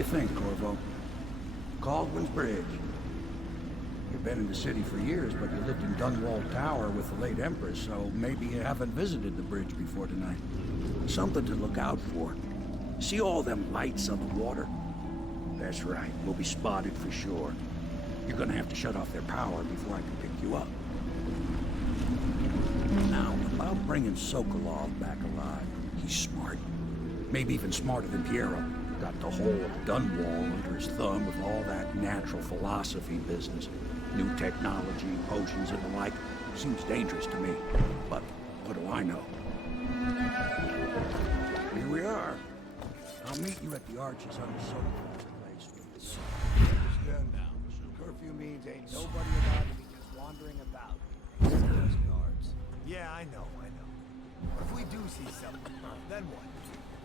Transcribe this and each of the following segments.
you think, Corvo? Caldwell's Bridge. You've been in the city for years, but you lived in Dunwall Tower with the late Empress, so maybe you haven't visited the bridge before tonight. Something to look out for. See all them lights on the water? That's right, we'll be spotted for sure. You're gonna have to shut off their power before I can pick you up. Now, about bringing Sokolov back alive. He's smart. Maybe even smarter than Piero. Got the whole of Dunwall under his thumb with all that natural philosophy business. New technology, potions and the like. Seems dangerous to me. But what do I know? Here we are. I'll meet you at the arches on the Sokolov place. Understand now. Curfew means ain't nobody allowed to be just wandering about. Those guards. Yeah, I know. If we do see something, then what?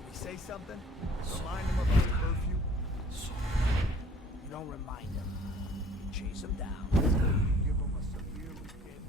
We say something? Remind them about curfew? You don't remind them. You chase them down. Give them a severe weekend.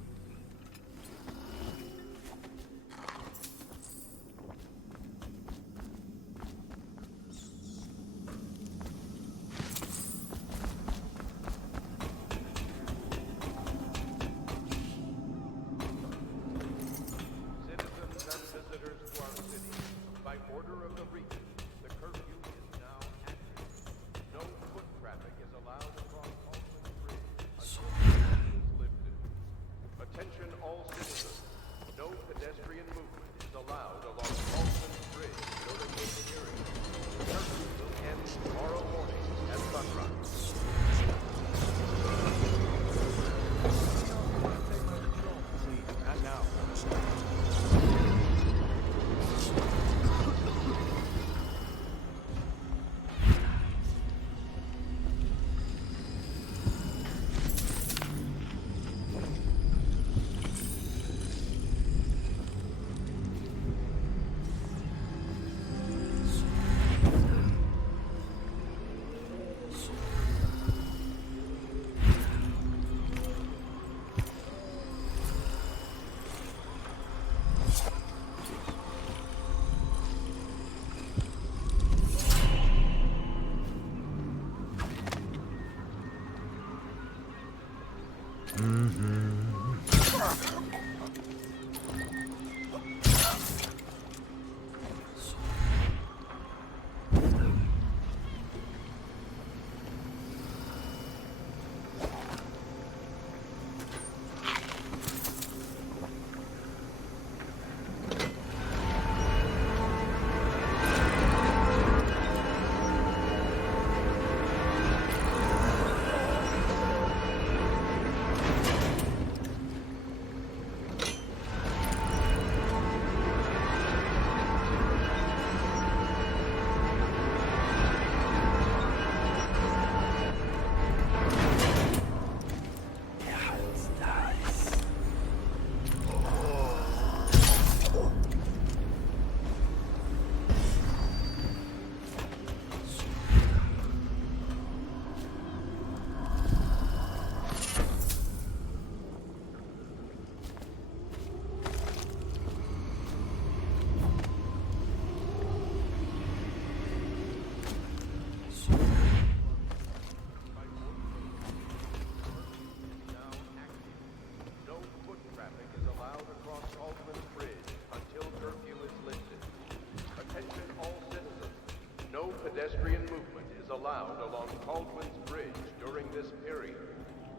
Pedestrian movement is allowed along Caldwell's Bridge during this period.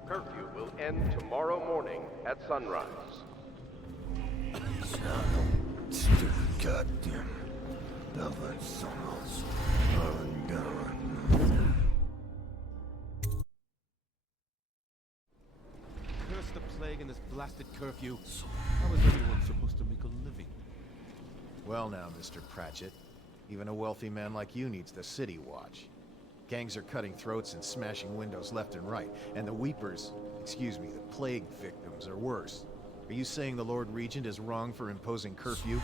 Curfew will end tomorrow morning at sunrise. Stupid goddamn double sonos. Curse the plague and this blasted curfew. How is anyone supposed to make a living? Well now, Mr. Pratchett. Even a wealthy man like you needs the city watch. Gangs are cutting throats and smashing windows left and right, and the weepers, excuse me, the plague victims are worse. Are you saying the Lord Regent is wrong for imposing curfew?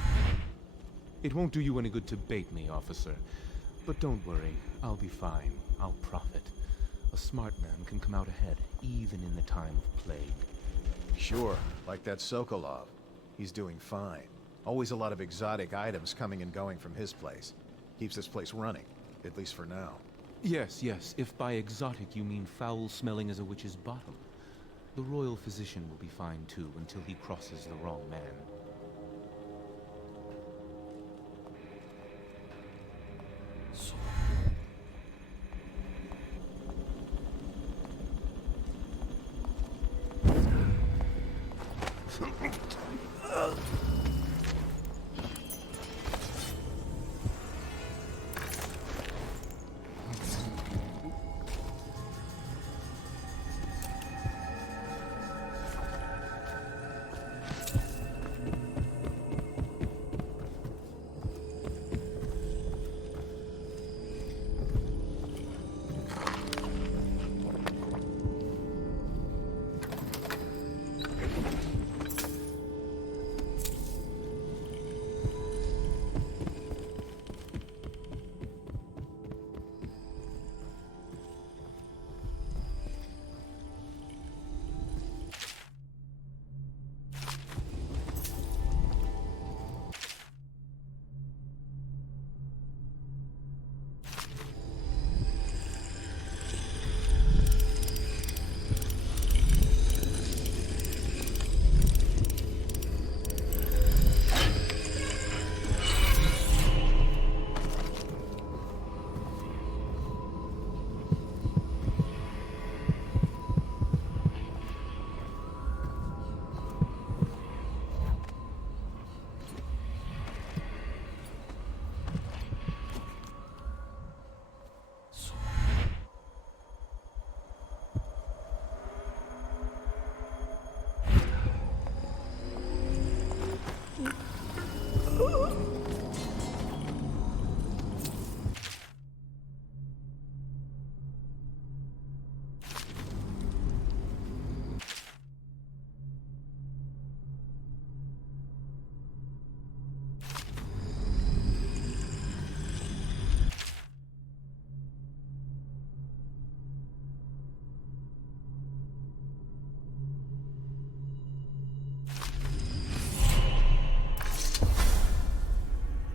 It won't do you any good to bait me, officer. But don't worry, I'll be fine. I'll profit. A smart man can come out ahead, even in the time of plague. Sure, like that Sokolov. He's doing fine. Always a lot of exotic items coming and going from his place. Keeps this place running, at least for now. Yes, yes. If by exotic you mean foul-smelling as a witch's bottom. The royal physician will be fine too until he crosses the wrong man.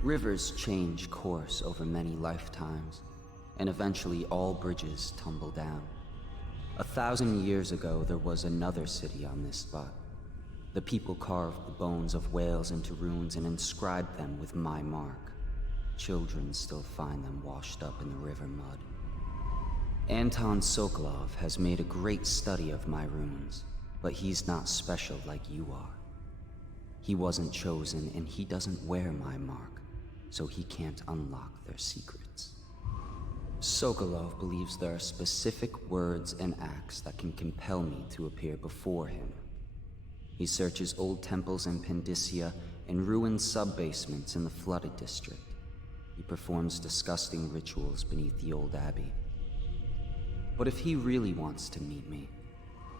Rivers change course over many lifetimes, and eventually all bridges tumble down. 1,000 years ago, there was another city on this spot. The people carved the bones of whales into runes and inscribed them with my mark. Children still find them washed up in the river mud. Anton Sokolov has made a great study of my runes, but he's not special like you are. He wasn't chosen, and he doesn't wear my mark, so he can't unlock their secrets. Sokolov believes there are specific words and acts that can compel me to appear before him. He searches old temples in Pendicia and ruined sub-basements in the flooded district. He performs disgusting rituals beneath the old abbey. But if he really wants to meet me,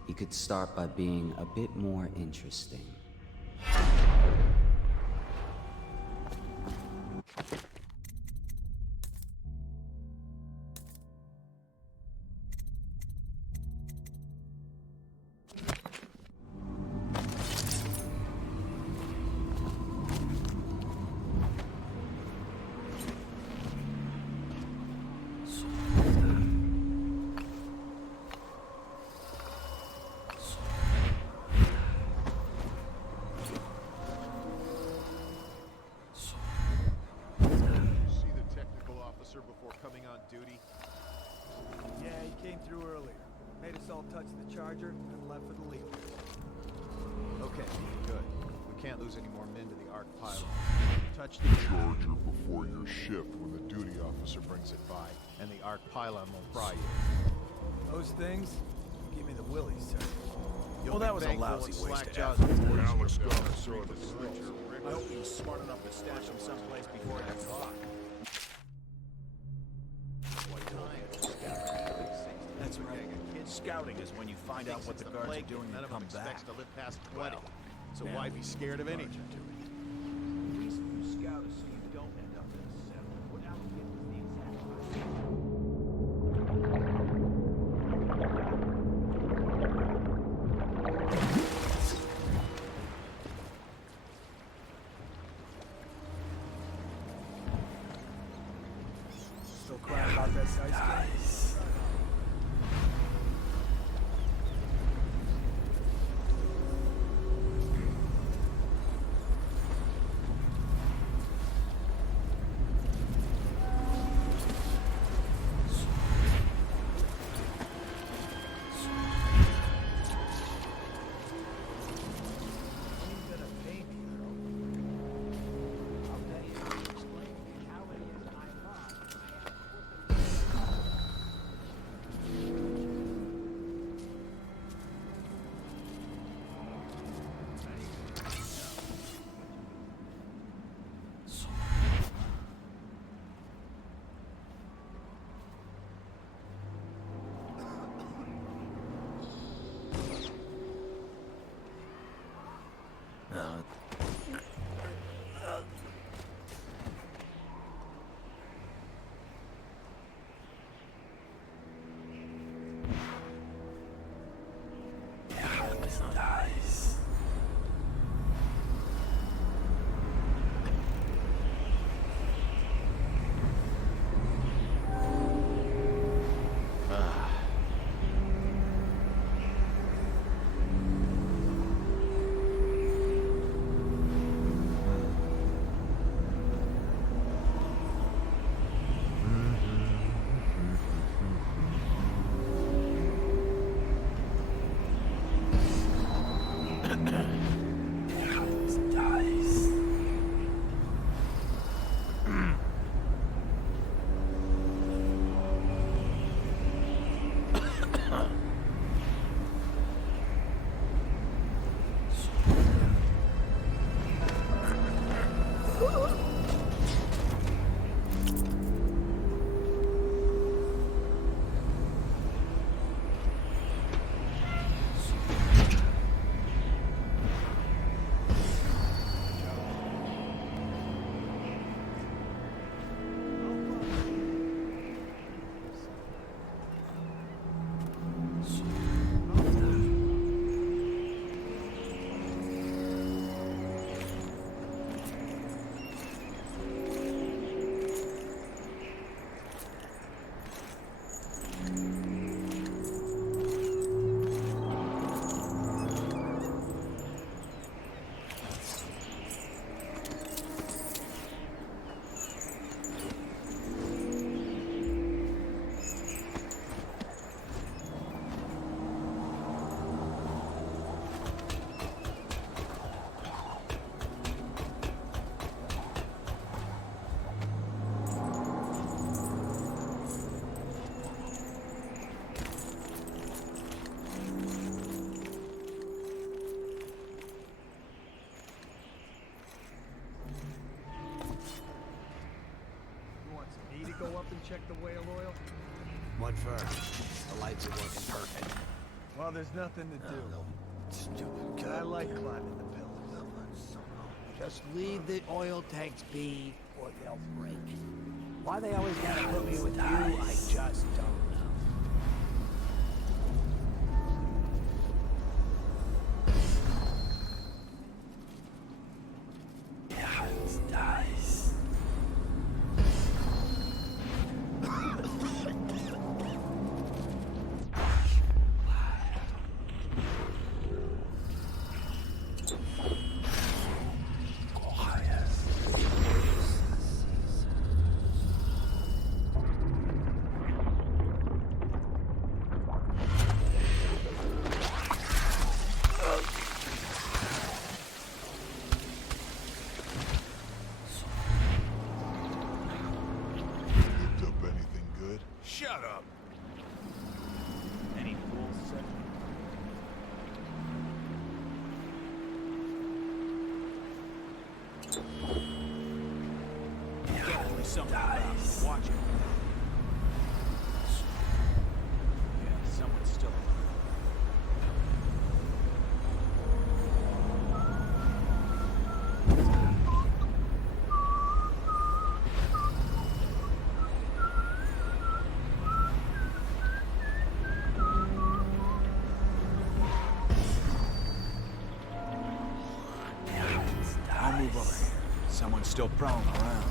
he could start by being a bit more interesting. Before coming on duty? Yeah, he came through earlier. Made us all touch the charger and left for the lead. Okay, good. We can't lose any more men to the Arc pylon. Touch the charger before your shift when the duty officer brings it by, And the Arc pylon won't fry you. Those things give me the willies, sir. You'll Well, that be was a thankful lousy when waste of Slackjaw's effort. reports Now let's come go. down. So the switcher. I hope he's smart enough to stash him someplace before it gets caught. That's right. Scouting is when you find out what the guards are doing and come back. To live past 20. So now why be scared of anything? The reason you scout is so you don't end up in a cell. What alligator was the exact Still crying about that dice game? Go up and check the whale oil? What for? The lights are working perfect. Well, there's nothing to do. Stupid I God. like climbing the pillars. Just leave the oil tanks be, or they'll break. Why they always gotta put me with you, I just don't know. Shut up! Any fools said definitely something about it. Watch it. Yeah, someone's still alive. I'll move over here. Someone's still prowling around.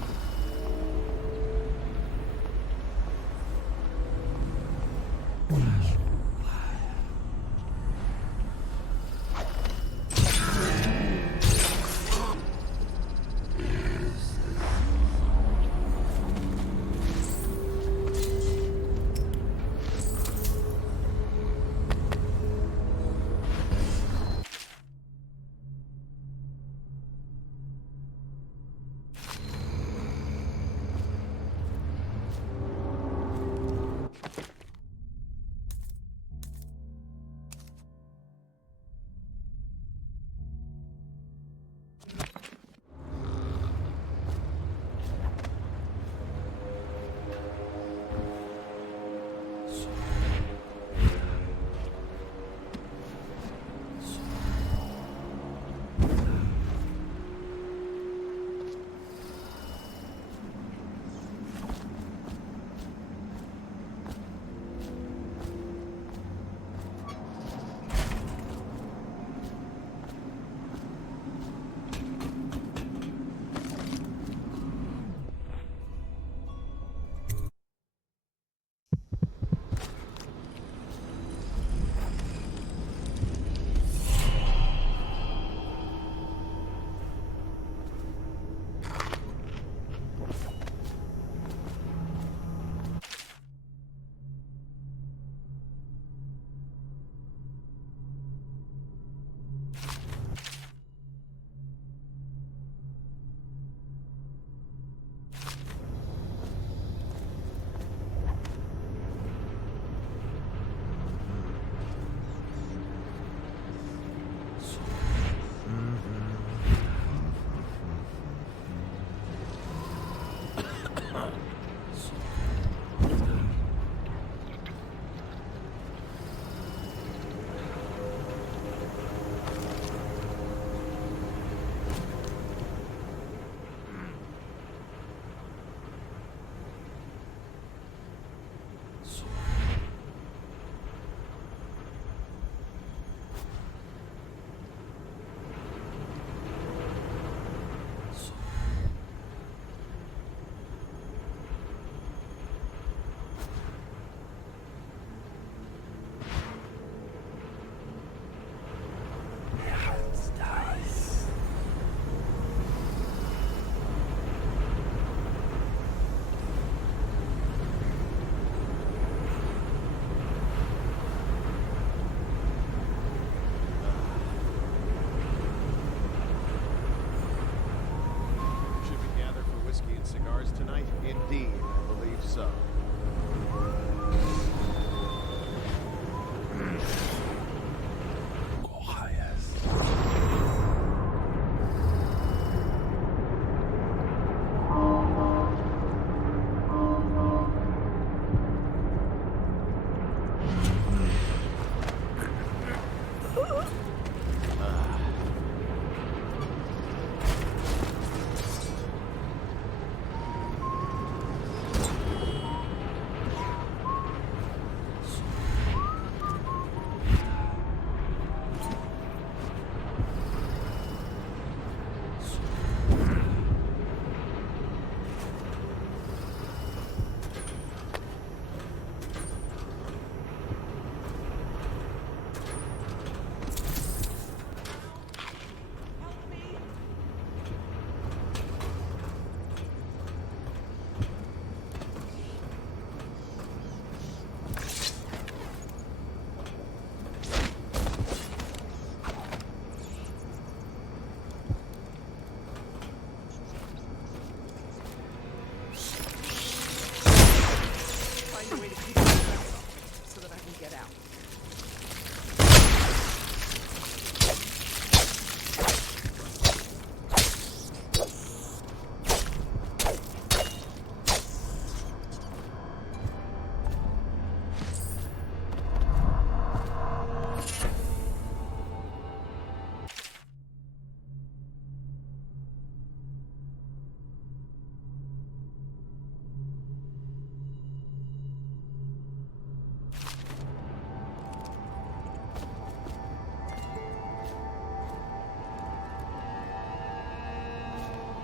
find a way to keep the stress off me so that I can get out.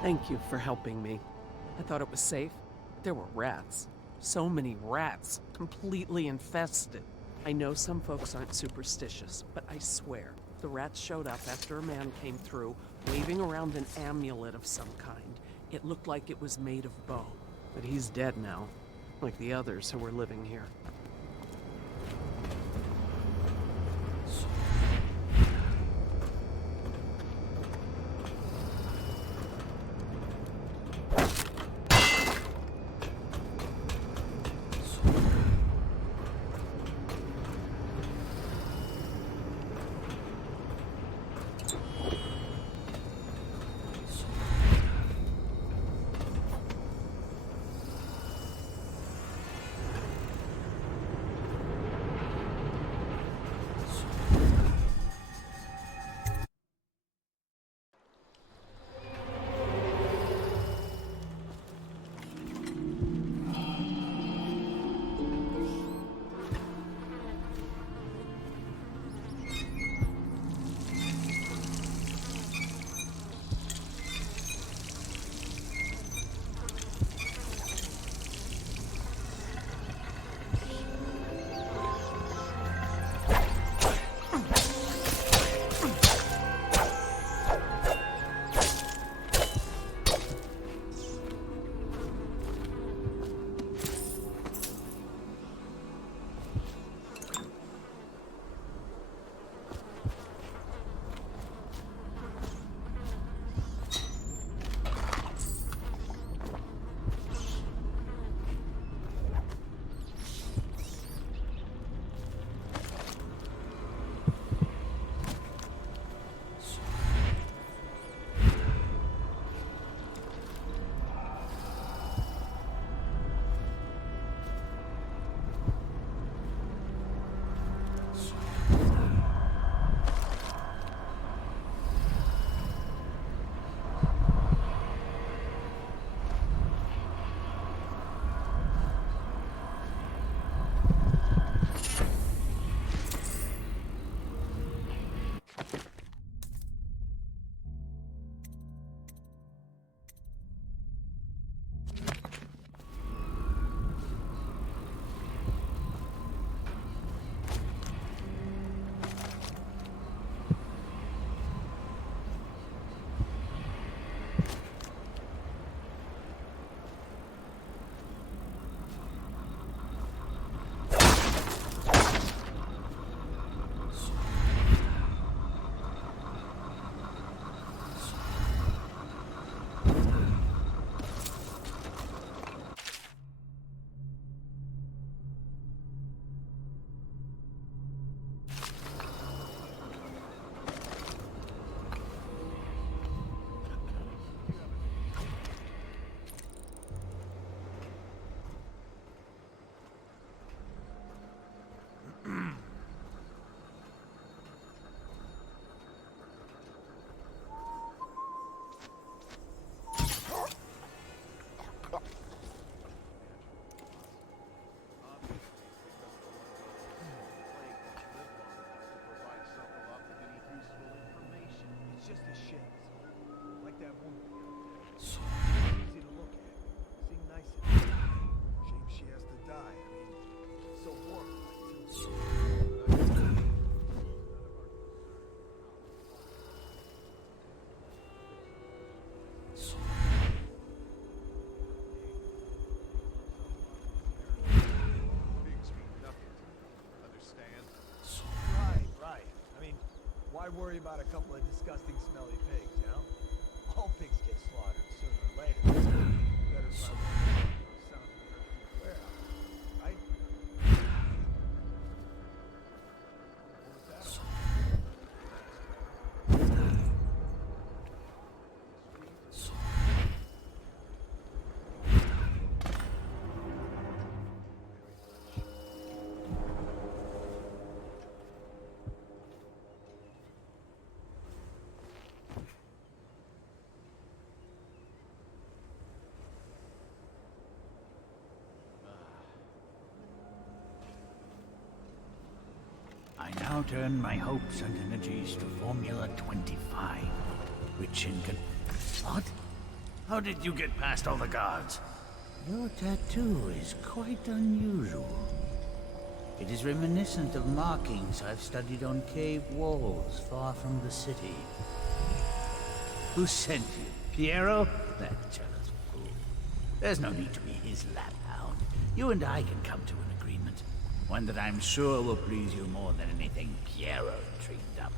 Thank you for helping me. I thought it was safe. There were rats. So many rats, completely infested. I know some folks aren't superstitious, but I swear, the rats showed up after a man came through, waving around an amulet of some kind. It looked like it was made of bone, but he's dead now, like the others who were living here. Why worry about a couple of disgusting, smelly pigs, you know? All pigs get slaughtered sooner or later. Better find sound of the warehouse, right? now turn my hopes and energies to Formula 25, which in What? How did you get past all the guards? Your tattoo is quite unusual. It is reminiscent of markings I've studied on cave walls far from the city. Who sent you? Piero? That jealous fool. There's no need to be his laphound. You and I can come to an agreement. One that I'm sure will please you more than anything Piero dreamed up.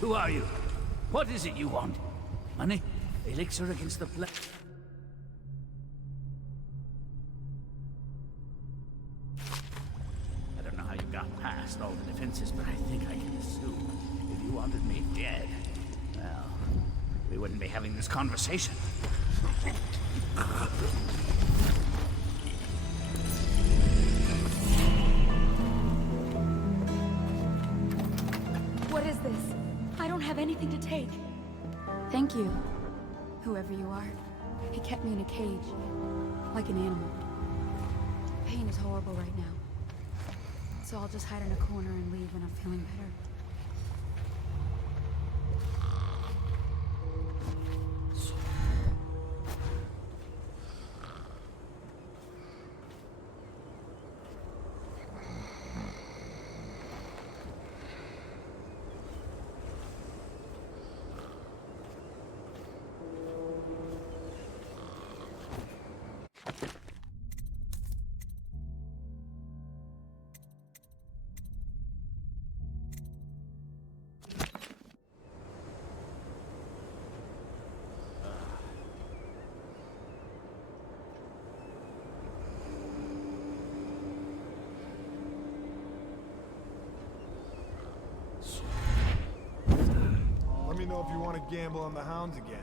Who are you? What is it you want? Money? Elixir against the plague? I don't know how you got past all the defenses, but I think I can assume if you wanted me dead, well, we wouldn't be having this conversation. What is this? I don't have anything to take. Thank you, whoever you are. He kept me in a cage, like an animal. Pain is horrible right now. So I'll just hide in a corner and leave when I'm feeling better. Let me know if you want to gamble on the hounds again.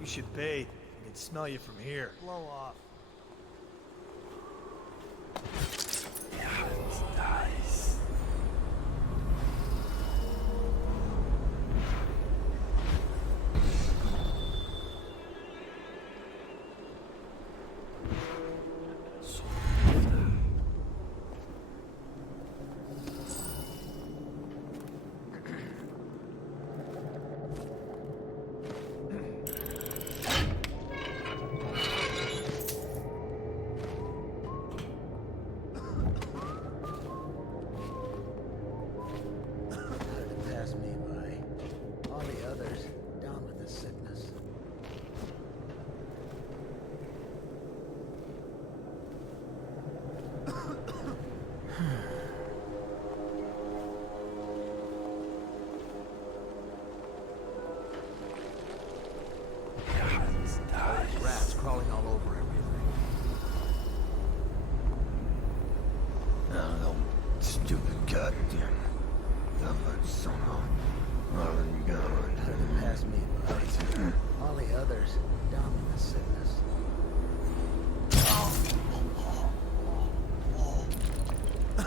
You should bathe. I can smell you from here. Blow off. Yeah, it's nice. years, dumb in the sickness.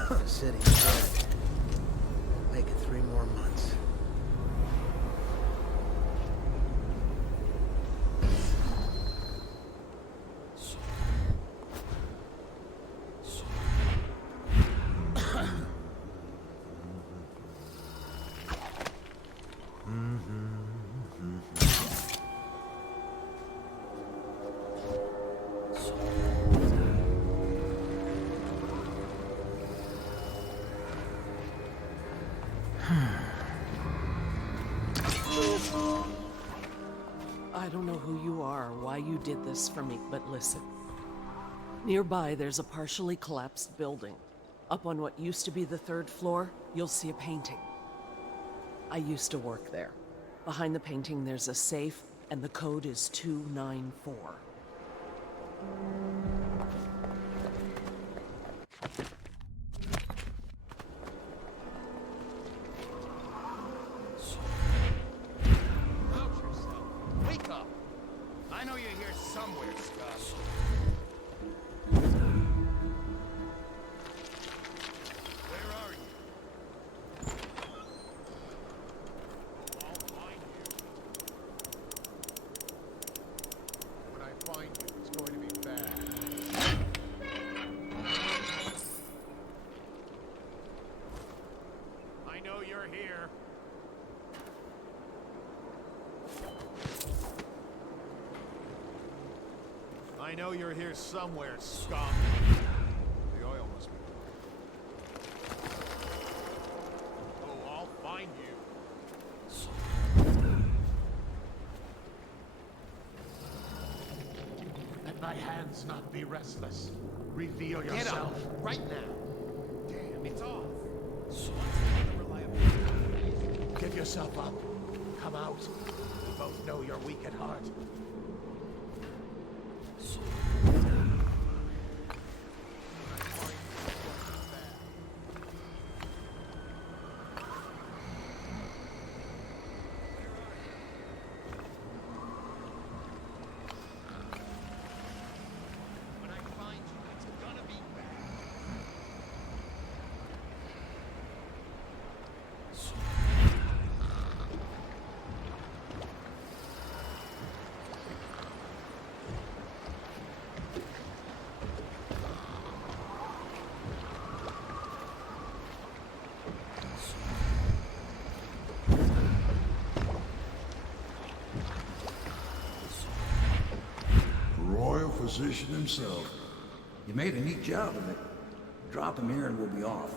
The city's dead. Won't make it 3 more months. I don't know who you are or why you did this for me, but listen. Nearby, there's a partially collapsed building. Up on what used to be the 3rd floor, you'll see a painting. I used to work there. Behind the painting, there's a safe, and the code is 294. Wake up! I know you're here somewhere, Scott. Where are you? I'll find you. When I find you, it's going to be bad. I know you're here. I know you're here somewhere, scum. The oil must be. Oh, I'll find you. Let thy hands not be restless. Reveal Get yourself. up, right now. Damn, it's off. Give yourself up. Come out. We both know you're weak at heart. When I find you, it's gonna be bad. Royal physician himself. You made a neat job of it. Drop him here and we'll be off.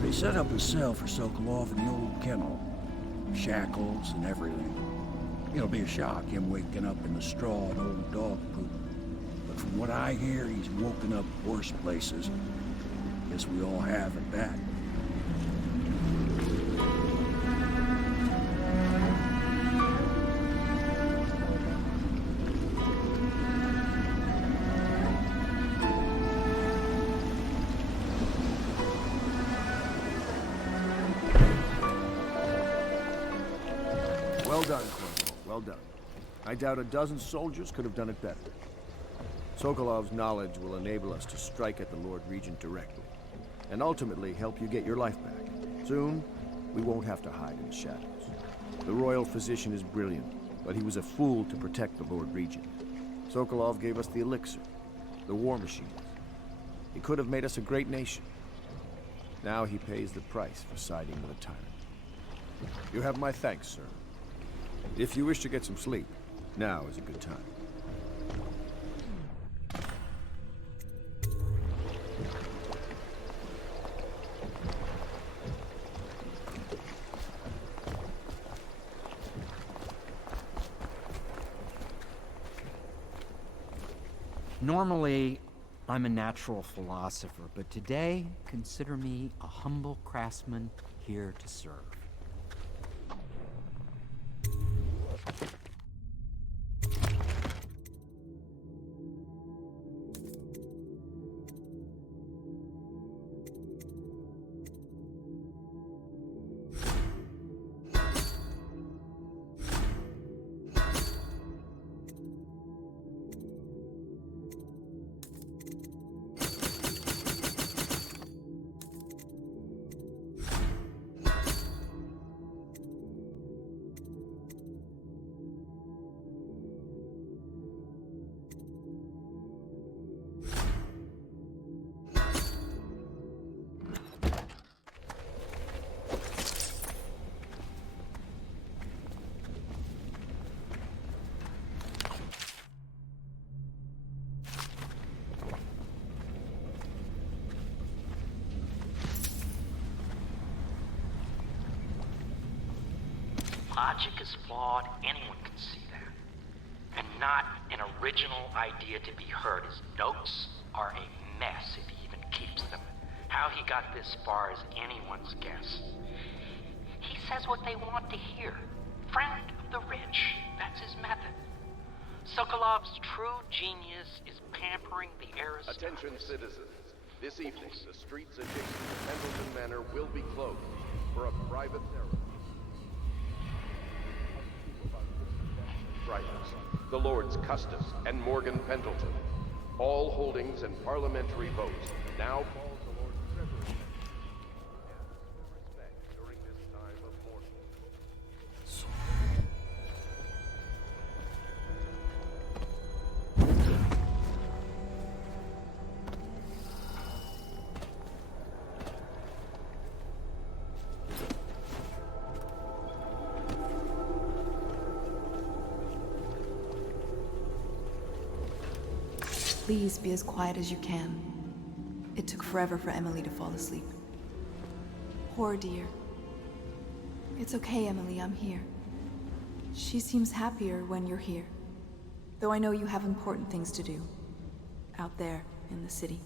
They set up a cell for Sokolov in the old kennel. Shackles and everything. It'll be a shock, him waking up in the straw and old dog poop. But from what I hear, he's woken up worse places. Guess we all have at that. Well done, Corporal. Well done. I doubt a dozen soldiers could have done it better. Sokolov's knowledge will enable us to strike at the Lord Regent directly, and ultimately help you get your life back. Soon, we won't have to hide in the shadows. The royal physician is brilliant, but he was a fool to protect the Lord Regent. Sokolov gave us the elixir, the war machine. He could have made us a great nation. Now he pays the price for siding with a tyrant. You have my thanks, sir. If you wish to get some sleep, now is a good time. Normally, I'm a natural philosopher, but today, consider me a humble craftsman here to serve. Logic is flawed, anyone can see that. And not an original idea to be heard. His notes are a mess if he even keeps them. How he got this far is anyone's guess. He says what they want to hear. Friend of the rich, that's his method. Sokolov's true genius is pampering the aristocracy. Attention citizens. This evening, the streets adjacent to Pendleton Manor will be closed for a private ceremony. The Lords Custis and Morgan Pendleton. All holdings and parliamentary votes now fall to Lord Trevor respect during this time of mourning. Please be as quiet as you can. It took forever for Emily to fall asleep. Poor dear. It's okay, Emily, I'm here. She seems happier when you're here. Though I know you have important things to do. Out there, in the city.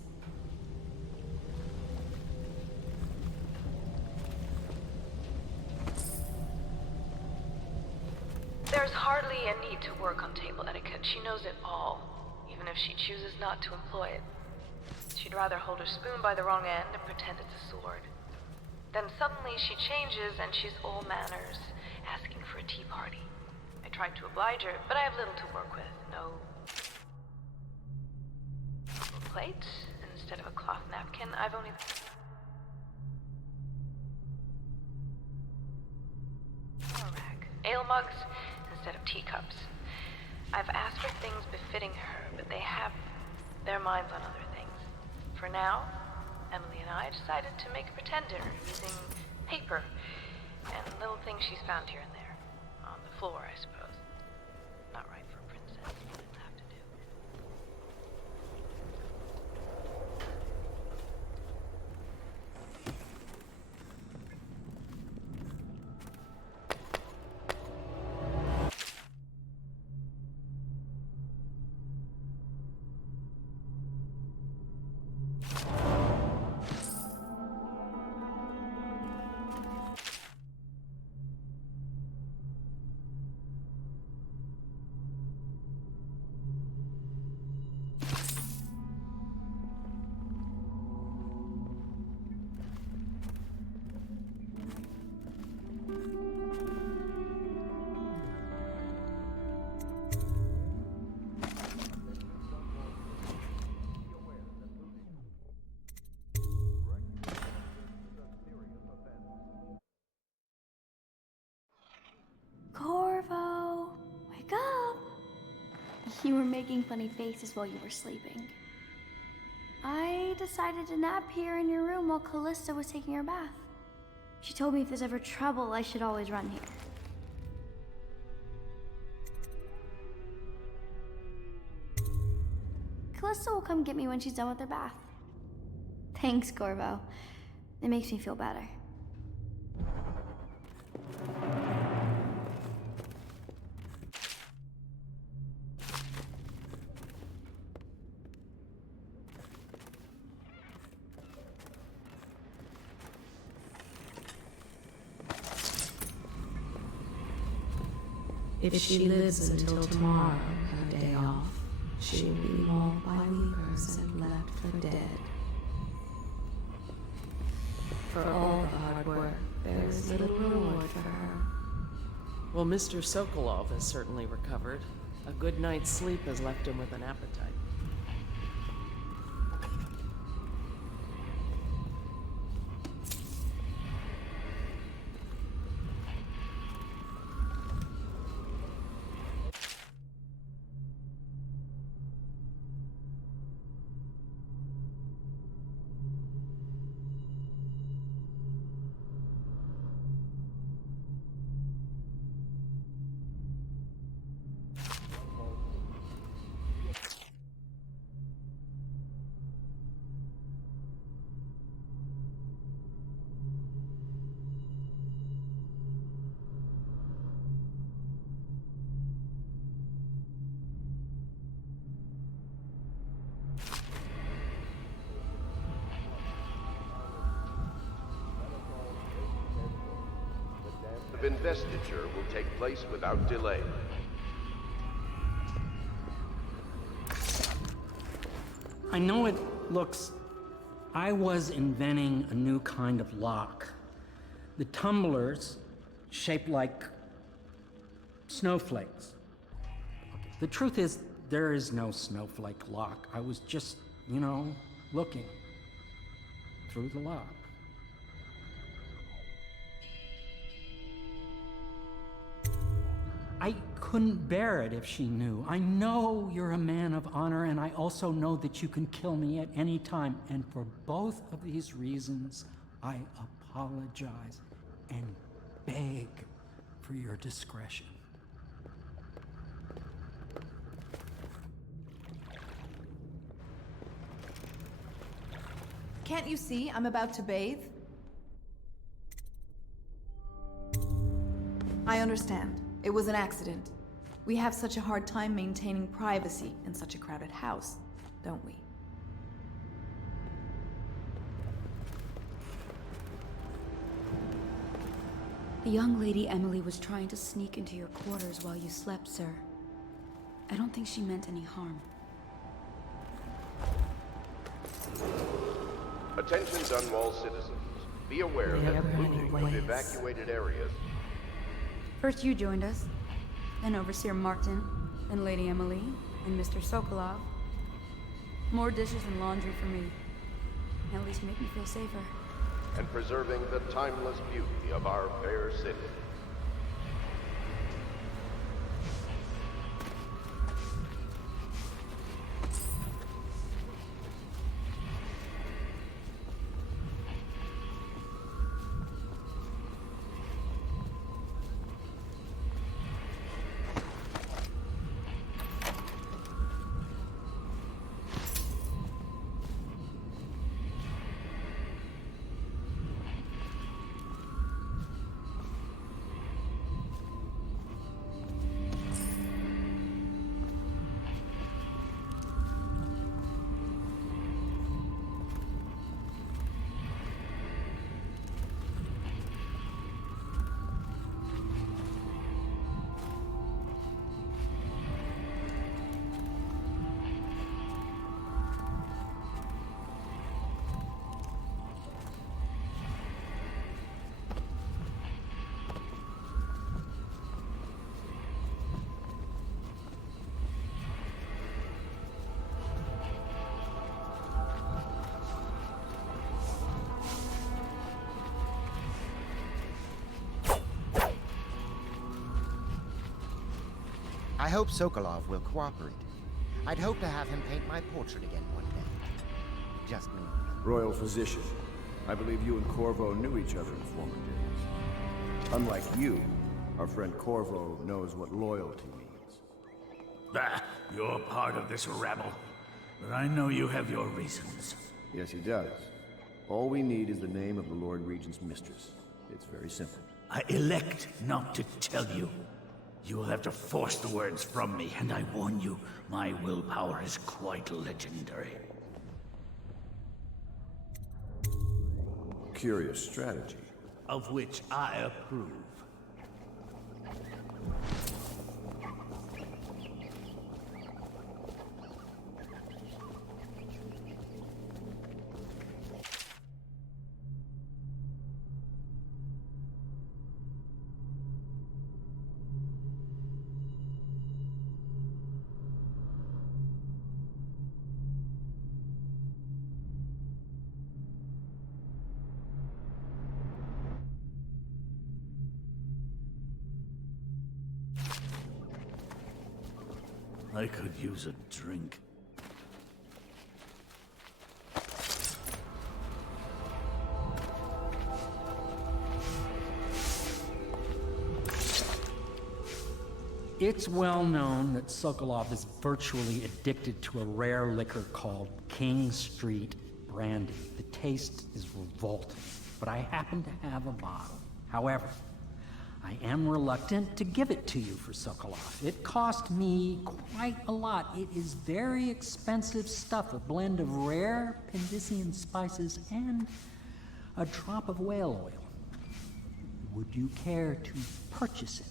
There's hardly a need to work on table etiquette. She knows it all. Even if she chooses not to employ it. She'd rather hold her spoon by the wrong end and pretend it's a sword. Then suddenly she changes and she's all manners, asking for a tea party. I tried to oblige her, but I have little to work with. No plate instead of a cloth napkin. I've only... rag. Ale mugs instead of teacups. I've asked for things befitting her, but they have their minds on other things. For now, Emily and I decided to make a pretender using paper and little things she's found here and there. On the floor, I suppose. Not right for a princess, but it'll have to do. Corvo, wake up! You were making funny faces while you were sleeping. I decided to nap here in your room while Callista was taking her bath. She told me if there's ever trouble, I should always run here. Callista will come get me when she's done with her bath. Thanks, Corvo. It makes me feel better. If she lives until tomorrow, her day off, she will be mauled by weepers and left for dead. For all the hard work, there is little reward for her. Well, Mr. Sokolov has certainly recovered. A good night's sleep has left him with an appetite. The investiture will take place without delay. I know it looks... I was inventing a new kind of lock. The tumblers, shaped like snowflakes. The truth is, there is no snowflake lock. I was just, looking through the lock. I couldn't bear it if she knew. I know you're a man of honor, and I also know that you can kill me at any time. And for both of these reasons, I apologize and beg for your discretion. Can't you see I'm about to bathe? I understand. It was an accident. We have such a hard time maintaining privacy in such a crowded house, don't we? The young lady Emily was trying to sneak into your quarters while you slept, sir. I don't think she meant any harm. Attention Dunwall citizens. Be aware that looting of evacuated areas... First you joined us, then Overseer Martin, then Lady Emily, and Mr. Sokolov. More dishes and laundry for me. At least make me feel safer. and preserving the timeless beauty of our fair city. I hope Sokolov will cooperate. I'd hope to have him paint my portrait again one day. Just me. Royal physician, I believe you and Corvo knew each other in former days. Unlike you, our friend Corvo knows what loyalty means. Bah, you're part of this rabble. But I know you have your reasons. Yes, he does. All we need is the name of the Lord Regent's mistress. It's very simple. I elect not to tell you. You will have to force the words from me, and I warn you, my willpower is quite legendary. Curious strategy. Of which I approve. I could use a drink. It's well known that Sokolov is virtually addicted to a rare liquor called King Street Brandy. The taste is revolting, but I happen to have a bottle. However, I am reluctant to give it to you for Sokolov. It cost me quite a lot. It is very expensive stuff, a blend of rare Pendician spices and a drop of whale oil. Would you care to purchase it?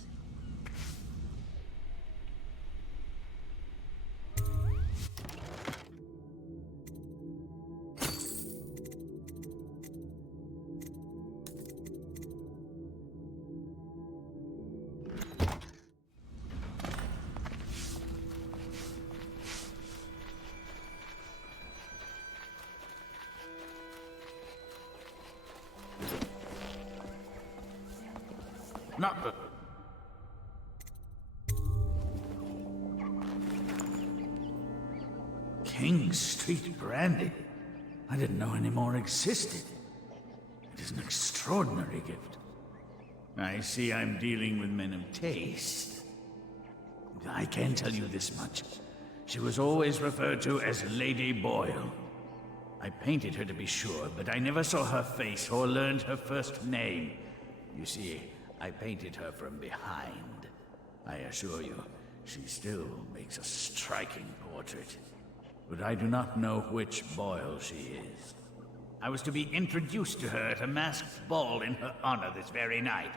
Not the... King Street Brandy? I didn't know any more existed. It is an extraordinary gift. I see I'm dealing with men of taste. I can tell you this much. She was always referred to as Lady Boyle. I painted her to be sure, but I never saw her face or learned her first name. You see, I painted her from behind. I assure you, she still makes a striking portrait. But I do not know which Boyle she is. I was to be introduced to her at a masked ball in her honor this very night.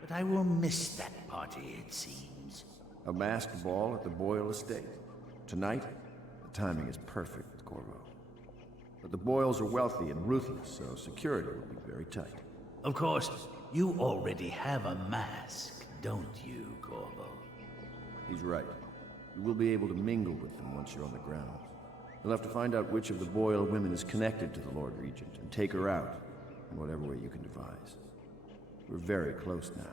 But I will miss that party, it seems. A masked ball at the Boyle estate. Tonight, the timing is perfect, Corvo. But the Boyles are wealthy and ruthless, so security will be very tight. Of course, you already have a mask, don't you, Corvo? He's right. You will be able to mingle with them once you're on the ground. You'll have to find out which of the Boyle women is connected to the Lord Regent and take her out in whatever way you can devise. We're very close now.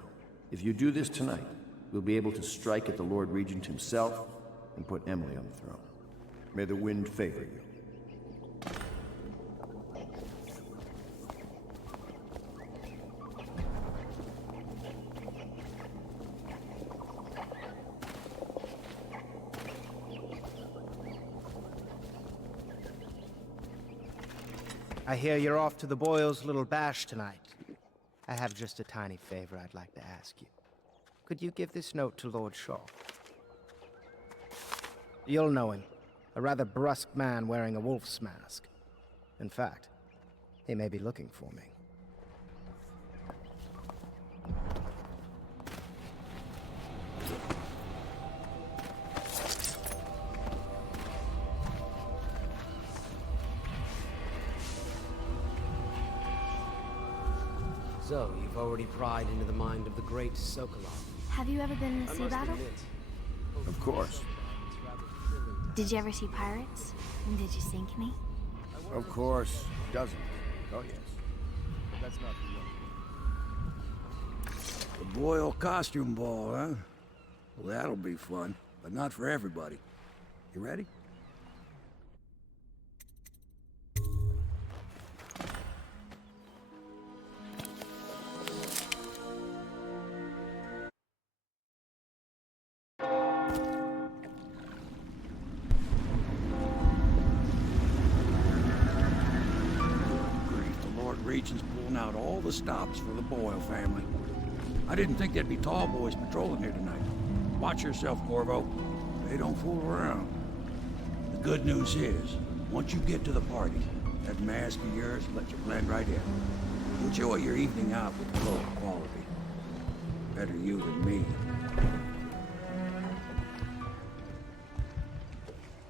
If you do this tonight, we'll be able to strike at the Lord Regent himself and put Emily on the throne. May the wind favor you. I hear you're off to the Boyles' little bash tonight. I have just a tiny favor I'd like to ask you. Could you give this note to Lord Shaw? You'll know him. A rather brusque man wearing a wolf's mask. In fact, he may be looking for me. So, you've already pried into the mind of the great Sokolov. Have you ever been in a sea battle? Of course. Did you ever see pirates? And did you sink any? Of course. Dozens. Oh, yes. But that's not the The Boyle costume ball, huh? Well, that'll be fun, but not for everybody. You ready? Regent's pulling out all the stops for the Boyle family. I didn't think there'd be tall boys patrolling here tonight. Watch yourself, Corvo. They don't fool around. The good news is, once you get to the party, that mask of yours will let you blend right in. Enjoy your evening out with low quality. Better you than me.